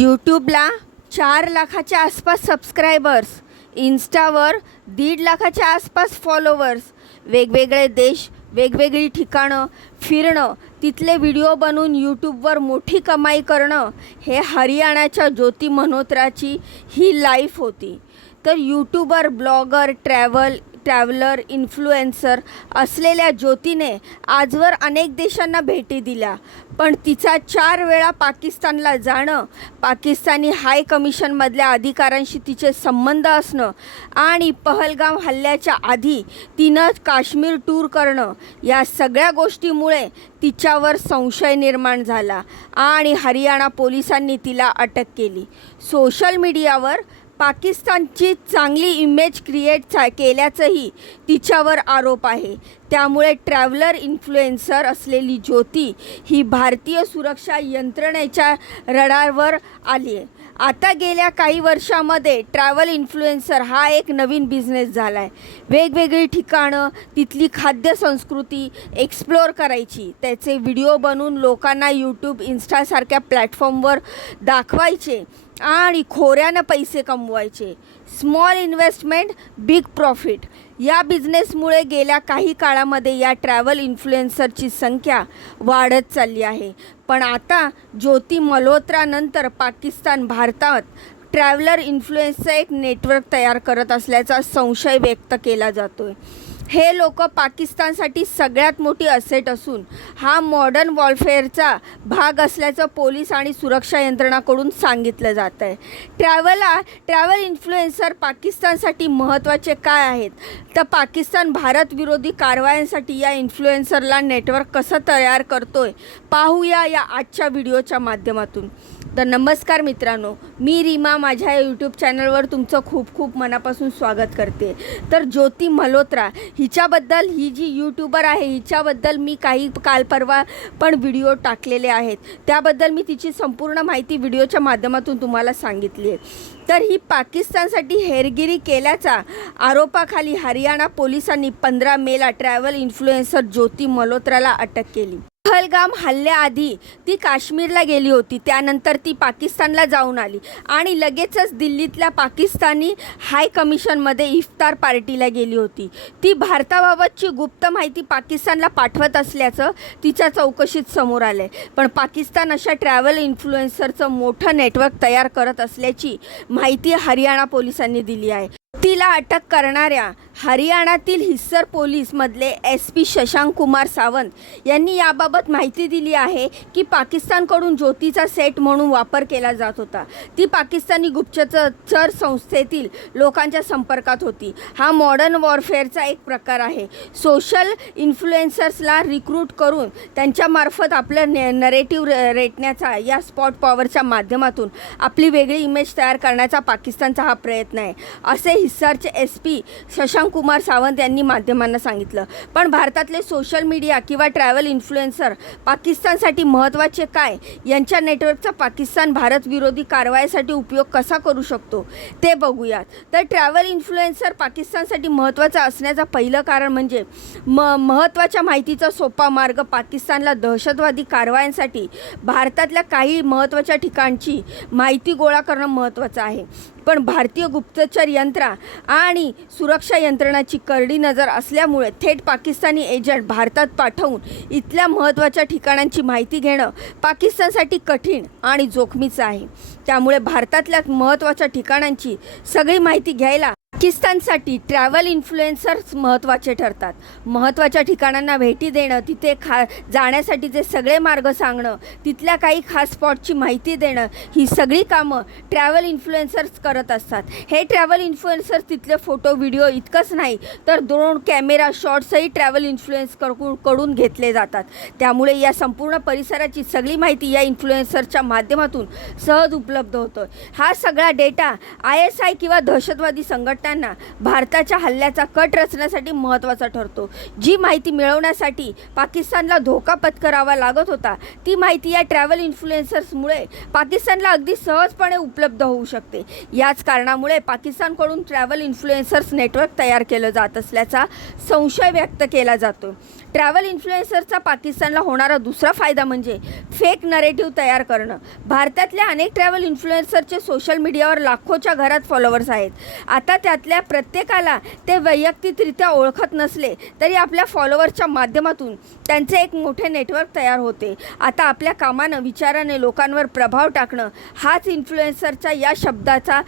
यूट्यूबला चार लाखाच्या आसपास सबस्क्रायबर्स इन्स्टावर दीड लाखाच्या आसपास फॉलोवर्स वेगवेगळे देश वेगवेगळी ठिकाणं फिरणं तिथले व्हिडिओ बनवून यूट्यूबवर मोठी कमाई करणं हे हरियाणाच्या ज्योती मल्होत्राची ही लाईफ होती. तर YouTuber blogger travel traveller influencer असलेल्या ज्योतीने आजवर अनेक देशांना भेटी दिल्या. पण तिचा चार वेळा पाकिस्तानला जाणं पाकिस्तानी हाय कमिशनमधल्या अधिकाऱ्यांशी तिचे संबंध असणं आणि पहलगाम हल्ल्याच्या आधी तिनं काश्मीर टूर करणं या सगळ्या गोष्टीमुळे तिच्यावर संशय निर्माण झाला आणि हरियाणा पोलिसांनी तिला अटक केली. सोशल मीडियावर पाकिस्तानची चांगली इमेज क्रिएट चा केल्याचंही तिच्यावर आरोप आहे. त्यामुळे ट्रॅव्हलर इन्फ्लुएन्सर असलेली ज्योती ही भारतीय सुरक्षा यंत्रणेच्या रडारवर आली आहे. आता गेल्या काही वर्षामध्ये ट्रॅव्हल इन्फ्लुएन्सर हा एक नवीन बिझनेस झाला आहे वेगवेगळी ठिकाणं तिथली खाद्य संस्कृती एक्सप्लोअर करायची. त्याचे व्हिडिओ बनवून लोकांना यूट्यूब इन्स्टासारख्या प्लॅटफॉर्मवर दाखवायचे. आणि खोऱ्यानं पैसे कमवायचे. स्मॉल इन्व्हेस्टमेंट बिग प्रॉफिट या बिझनेसमुळे गेल्या काही काळामध्ये या ट्रॅव्हल इन्फ्लुएन्सरची संख्या वाढत चालली आहे. पण आता ज्योती मल्होत्रानंतर पाकिस्तान भारतात ट्रॅव्हलर इन्फ्लुएन्सचं एक नेटवर्क तयार करत असल्याचा संशय व्यक्त केला जातो आहे हे लोक पाकिस्तानसाठी सगळ्यात मोठी असेट असून हा मॉडर्न वॉलफेअरचा भाग असल्याचं पोलीस आणि सुरक्षा यंत्रणाकडून सांगितलं जात आहे. ट्रॅव्हला ट्रॅव्हल इन्फ्लुएन्सर पाकिस्तानसाठी महत्त्वाचे काय आहेत? तर पाकिस्तान भारत विरोधी कारवायांसाठी या इन्फ्लुएन्सरला नेटवर्क कसं तयार करतोय? पाहूया या आजच्या व्हिडिओच्या माध्यमातून. तर नमस्कार मित्रांनो मी रीमा माझ्या यूट्यूब चॅनलवर तुमचं खूप खूप मनापासून स्वागत करते. तर ज्योती मल्होत्रा हिच्याबद्दल ही जी यूट्यूबर आहे हिच्याबद्दल मी काही काल परवा पण व्हिडिओ टाकलेले आहेत. त्याबद्दल मी तिची संपूर्ण माहिती व्हिडिओच्या माध्यमातून तुम्हाला सांगितली आहे. तर ही पाकिस्तानसाठी हेरगिरी केल्याचा आरोपाखाली हरियाणा पोलिसांनी पंधरा मेला ट्रॅव्हल इन्फ्लुएन्सर ज्योती मल्होत्राला अटक केली. पहलगाम हल्ल्याआधी ती काश्मीरला गेली होती. त्यानंतर ती पाकिस्तानला जाऊन आली. आणि लगेचच दिल्लीतल्या पाकिस्तानी हाय कमिशनमध्ये इफ्तार पार्टीला गेली होती. ती भारताबाबतची गुप्त माहिती पाकिस्तानला पाठवत असल्याचं तिच्या चौकशीत समोर आलं आहे पण पाकिस्तान अशा ट्रॅव्हल इन्फ्लुएन्सरचं मोठं नेटवर्क तयार करत असल्याची माहिती हरियाणा पोलिसांनी दिली आहे. तिला अटक करणाऱ्या हरियाणातील हिस्सर पोलीसमधले एस पी शशांक कुमार सावंत यांनी याबाबत माहिती दिली आहे की पाकिस्तानकडून ज्योतीचा सेट म्हणून वापर केला जात होता. ती पाकिस्तानी गुप्तचर संस्थेतील लोकांच्या संपर्कात होती. हा मॉडर्न वॉरफेअरचा एक प्रकार आहे. सोशल इन्फ्लुएन्सर्सला रिक्रूट करून त्यांच्यामार्फत आपलं ने नरेटिव्ह रे रेटण्याचा या स्पॉट पॉवरच्या माध्यमातून आपली वेगळी इमेज तयार करण्याचा पाकिस्तानचा हा प्रयत्न आहे. असे हिस्सारचे एस पी शशांक कुमार सावंत यांनी माध्यमांना सांगितलं. पण भारतातले सोशल मीडिया किंवा ट्रॅव्हल इन्फ्लुएन्सर पाकिस्तानसाठी महत्त्वाचे काय? यांच्या नेटवर्कचा पाकिस्तान भारत विरोधी कारवाईसाठी उपयोग कसा करू शकतो? ते बघूयात. तर ट्रॅव्हल इन्फ्लुएन्सर पाकिस्तानसाठी महत्त्वाचा असण्याचं पहिलं कारण म्हणजे म महत्त्वाच्या माहितीचा सोपा मार्ग पाकिस्तानला दहशतवादी कारवायांसाठी भारतातल्या काही महत्त्वाच्या ठिकाणची माहिती गोळा करणं महत्त्वाचं आहे. पण भारतीय गुप्तचर यंत्रा आणि सुरक्षा यंत्रणाची करडी नजर असल्यामुळे थेट पाकिस्तानी एजंट भारतात पाठवून इथल्या महत्त्वाच्या ठिकाणांची माहिती घेणं पाकिस्तानसाठी कठीण आणि जोखमीचं आहे. त्यामुळे भारतातल्या महत्त्वाच्या ठिकाणांची सगळी माहिती घ्यायला पाकिस्तानसाठी ट्रॅव्हल इन्फ्लुएन्सर्स महत्त्वाचे ठरतात. महत्त्वाच्या ठिकाणांना भेटी देणं तिथे खा जाण्यासाठीचे सगळे मार्ग सांगणं तिथल्या काही खास स्पॉटची माहिती देणं ही सगळी कामं ट्रॅव्हल इन्फ्लुएन्सर्स करत असतात. हे ट्रॅव्हल इन्फ्लुएन्सर्स तिथले फोटो व्हिडिओ इतकंच नाही तर दोन कॅमेरा शॉट्सही ट्रॅव्हल इन्फ्लुएन्सकडून कडून घेतले जातात. त्यामुळे या संपूर्ण परिसराची सगळी माहिती या इन्फ्लुएन्सरच्या माध्यमातून सहज उपलब्ध होतं हा सगळा डेटा आय एस आय किंवा दहशतवादी संघटना त्यांना भारताच्या हल्ल्याचा कट रचण्यासाठी महत्त्वाचा ठरतो. जी माहिती मिळवण्यासाठी पाकिस्तानला धोका पत्करावा लागत होता ती माहिती या ट्रॅव्हल इन्फ्लुएन्सर्समुळे पाकिस्तानला अगदी सहजपणे उपलब्ध होऊ शकते. याच कारणामुळे पाकिस्तानकडून ट्रॅव्हल इन्फ्लुएन्सर्स नेटवर्क तयार केलं जात असल्याचा संशय व्यक्त केला जातो. ट्रॅव्हल इन्फ्लुएन्सरचा पाकिस्तानला होणारा दुसरा फायदा म्हणजे फेक नरेटिव्ह तयार करणं. भारतातल्या अनेक ट्रॅव्हल इन्फ्लुएन्सरचे सोशल मीडियावर लाखोच्या घरात फॉलोअर्स आहेत. आता त्यातल्या प्रत्येकाला ते वैयक्तिकरित्या ओळखत नसले तरी आपल्या फॉलोअर्सच्या माध्यमातून त्यांचे एक मोठे नेटवर्क तयार होते. आता आपल्या कामानं विचाराने लोकांवर प्रभाव टाकणं हाच इन्फ्लुएन्सरच्या या शब्दाचा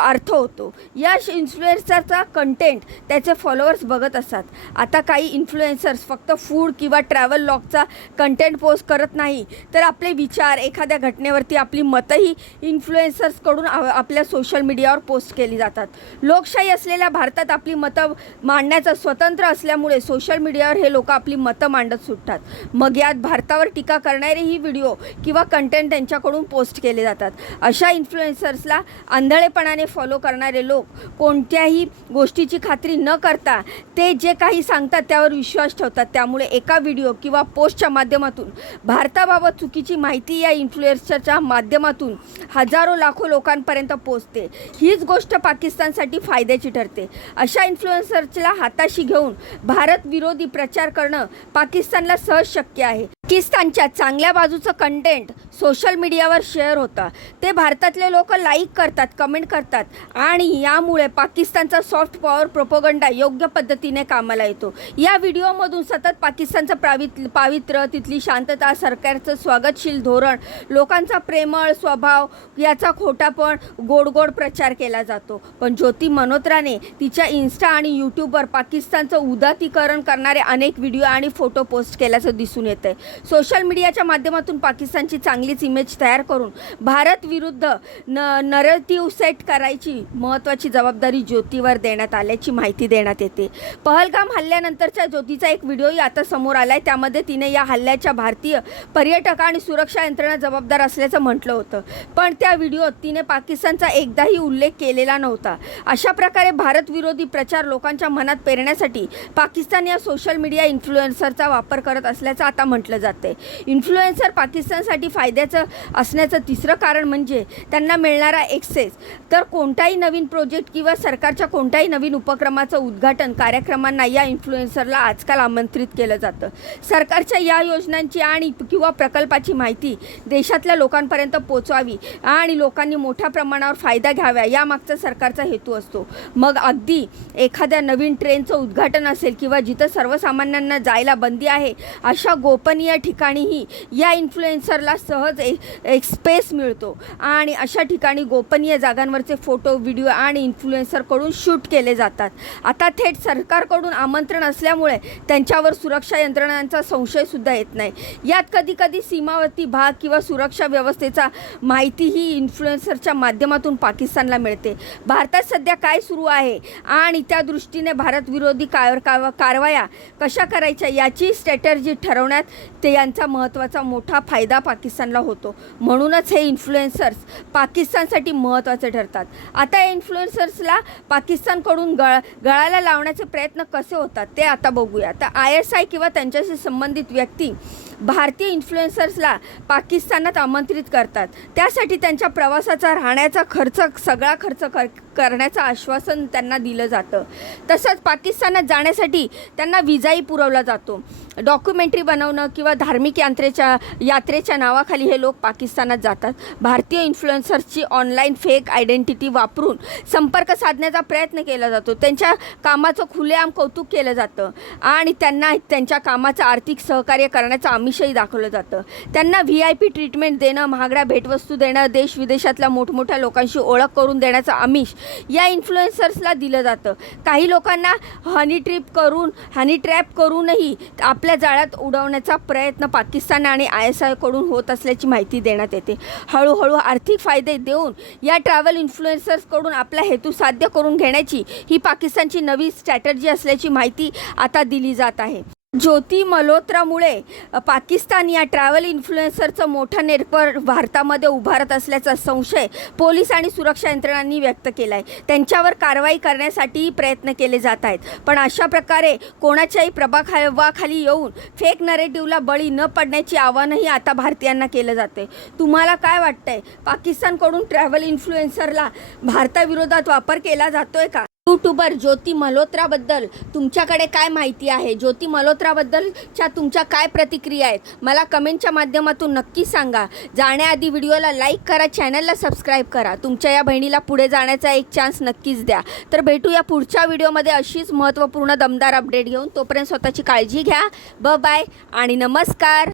अर्थ होतो. या इन्फ्लुएन्सरचा कंटेंट त्याचे फॉलोअर्स बघत असतात. आता काही इन्फ्लुएन्सर्स फक्त फक्त फूड किंवा ट्रॅव्हल लॉगचा कंटेंट पोस्ट करत नाही तर आपले विचार एखाद्या घटनेवरती आपली मतंही इन्फ्लुएन्सर्सकडून आपल्या सोशल मीडियावर पोस्ट केली जातात. लोकशाही असलेल्या भारतात आपली मतं मांडण्याचं स्वतंत्र असल्यामुळे सोशल मीडियावर हे लोक आपली मतं मांडत सुटतात. मग यात भारतावर टीका करणारेही व्हिडिओ किंवा कंटेंट त्यांच्याकडून पोस्ट केले जातात. अशा इन्फ्लुएन्सर्सला आंधळेपणाने फॉलो करणारे लोक कोणत्याही गोष्टीची खात्री न करता ते जे काही सांगतात त्यावर विश्वास ठेवतात. त्यामुळे एका व्हिडिओ किंवा पोस्टच्या माध्यमातून भारताबाबत चुकीची माहिती या इन्फ्लुएन्सरच्या माध्यमातून हजारो लाखो लोकांपर्यंत पोचते हीच गोष्ट पाकिस्तानसाठी फायद्याची ठरते. अशा इन्फ्लुएन्सरच्या हाताशी घेऊन भारत विरोधी प्रचार करणं पाकिस्तानला सहज शक्य आहे. पाकिस्तानच्या चांगल्या बाजूचं कंटेंट सोशल मीडियावर शेअर होतं. ते भारतातले लोक लाईक करतात कमेंट करतात आणि यामुळे पाकिस्तानचा सॉफ्ट पॉवर प्रोपोगंडा योग्य पद्धतीने कामाला येतो. या व्हिडिओमधून सतत पाकिस्तानचं प्रावित पावित्र्य तिथली शांतता सरकारचं स्वागतशील धोरण लोकांचा प्रेमळ स्वभाव याचा खोटा पण गोडगोड प्रचार केला जातो. पण ज्योती मनोत्राने तिच्या इन्स्टा आणि यूट्यूबवर पाकिस्तानचं उदातीकरण करणारे अनेक व्हिडिओ आणि फोटो पोस्ट केल्याचं दिसून येत आहे सोशल मीडियाच्या माध्यमातून पाकिस्तानची चांगली वेगळीच इमेज तयार करून भारत विरुद्ध न नरेटिव्ह सेट करायची महत्त्वाची जबाबदारी ज्योतीवर देण्यात आल्याची माहिती देण्यात येते. पहलगाम हल्ल्यानंतरच्या ज्योतीचा एक व्हिडिओही आता समोर आला आहे त्यामध्ये तिने या हल्ल्याच्या भारतीय पर्यटक आणि सुरक्षा यंत्रणा जबाबदार असल्याचं म्हटलं होतं. पण त्या व्हिडिओत तिने पाकिस्तानचा एकदाही उल्लेख केलेला नव्हता. अशा प्रकारे भारत विरोधी प्रचार लोकांच्या मनात पेरण्यासाठी पाकिस्तान या सोशल मीडिया इन्फ्लुएन्सरचा वापर करत असल्याचं आता म्हटलं जाते इन्फ्लुएन्सर पाकिस्तानसाठी फायद्याचं असण्याचं तिसरं कारण म्हणजे त्यांना मिळणारा एक्सेस तर कोणताही नवीन प्रोजेक्ट किंवा सरकारच्या कोणत्याही नवीन उपक्रमाचं उद्घाटन कार्यक्रमांना या इन्फ्लुएन्सरला आजकाल आमंत्रित केलं जातं. सरकारच्या या योजनांची आणि किंवा प्रकल्पाची माहिती देशातल्या लोकांपर्यंत पोचवावी आणि लोकांनी मोठ्या प्रमाणावर फायदा घ्यावा यामागचा सरकारचा हेतू असतो. मग अगदी एखाद्या नवीन ट्रेनचं उद्घाटन असेल किंवा जिथं सर्वसामान्यांना जायला बंदी आहे अशा गोपनीय ठिकाणीही या इन्फ्लुएन्सरला सहज एक एक स्पेस मिळतो. आणि अशा ठिकाणी गोपनीय जागांवरचे फोटो व्हिडिओ आणि इन्फ्लुएन्सरकडून शूट केले जातात. आता थेट सरकारकडून आमंत्रण असल्यामुळे त्यांच्यावर सुरक्षा यंत्रणांचा संशयसुद्धा येत नाही. यात कधी कधी सीमावर्ती भाग किंवा सुरक्षा व्यवस्थेचा माहितीही इन्फ्लुएन्सरच्या माध्यमातून पाकिस्तानला मिळते. भारतात सध्या काय सुरू आहे आणि त्या दृष्टीने भारत विरोधी कार कारवाया कशा करायच्या याची स्ट्रॅटर्जी ठरवण्यात ते यांचा महत्त्वाचा मोठा फायदा पाकिस्तान पाकिस्तानला होतो. म्हणूनच हे इन्फ्लुएन्सर्स पाकिस्तानसाठी महत्त्वाचे ठरतात. आता या इन्फ्लुएन्सर्सला पाकिस्तानकडून गळ गळाला लावण्याचे प्रयत्न कसे होतात ते आता बघूया. तर आय एस आय किंवा त्यांच्याशी संबंधित व्यक्ती भारतीय इन्फ्लुएन्सर्सला पाकिस्तानात आमंत्रित करतात. त्यासाठी त्यांच्या प्रवासाचा राहण्याचा खर्च सगळा खर्च कर करण्याचं आश्वासन त्यांना दिलं जातं. तसंच पाकिस्तानात जाण्यासाठी त्यांना विजाही पुरवला जातो. डॉक्युमेंटरी बनवणं किंवा धार्मिक यात्रेच्या यात्रेच्या नावाखाली हे लोक पाकिस्तानात जातात. भारतीय इन्फ्लुएन्सर्सची ऑनलाईन फेक आयडेंटिटी वापरून संपर्क साधण्याचा प्रयत्न केला जातो. त्यांच्या कामाचं खुलेआम कौतुक केलं जातं. आणि त्यांना त्यांच्या कामाचं आर्थिक सहकार्य करण्याचं विषयी दाखवलं जातं. त्यांना व्ही आय पी ट्रीटमेंट देणं महागड्या भेटवस्तू देणं देश विदेशातल्या मोठमोठ्या लोकांशी ओळख करून देण्याचं आमिष या इन्फ्लुएन्सर्सला दिलं जातं. काही लोकांना हनी ट्रीप करून हनी ट्रॅप करूनही आपल्या जाळ्यात उडवण्याचा प्रयत्न पाकिस्तान आणि आय एस आयकडून होत असल्याची माहिती देण्यात येते. हळूहळू आर्थिक फायदे देऊन या ट्रॅव्हल इन्फ्लुएन्सर्सकडून आपला हेतू साध्य करून घेण्याची ही पाकिस्तानची नवी स्ट्रॅटर्जी असल्याची माहिती आता दिली जात आहे. ज्योती मल्होत्रामुळे पाकिस्तान या ट्रॅव्हल इन्फ्लुएन्सरचं मोठा नेटवर्क भारतामध्ये उभारत असल्याचा संशय पोलीस आणि सुरक्षा यंत्रणांनी व्यक्त केला आहे त्यांच्यावर कारवाई करण्यासाठीही प्रयत्न केले जात आहेत. पण अशा प्रकारे कोणाच्याही प्रभाखावाखाली येऊन फेक नरेटिव्हला बळी न पडण्याची आव्हानही आता भारतीयांना केलं जाते तुम्हाला काय वाटतंय? पाकिस्तानकडून ट्रॅव्हल इन्फ्लुएन्सरला भारताविरोधात वापर केला जातोय का? यूट्यूबर ज्योती मल्होत्राबद्दल तुमच्याकडे काय माहिती आहे? ज्योती मल्होत्राबद्दलच्या तुमच्या काय प्रतिक्रिया आहेत? मला कमेंटच्या माध्यमातून नक्की सांगा. जाण्याआधी व्हिडिओला लाईक करा चॅनलला सबस्क्राईब करा. तुमच्या या बहिणीला पुढे जाण्याचा एक चान्स नक्कीच द्या. तर भेटूया पुढच्या व्हिडिओमध्ये अशीच महत्त्वपूर्ण दमदार अपडेट घेऊन. तोपर्यंत स्वतःची काळजी घ्या. ब बाय आणि नमस्कार.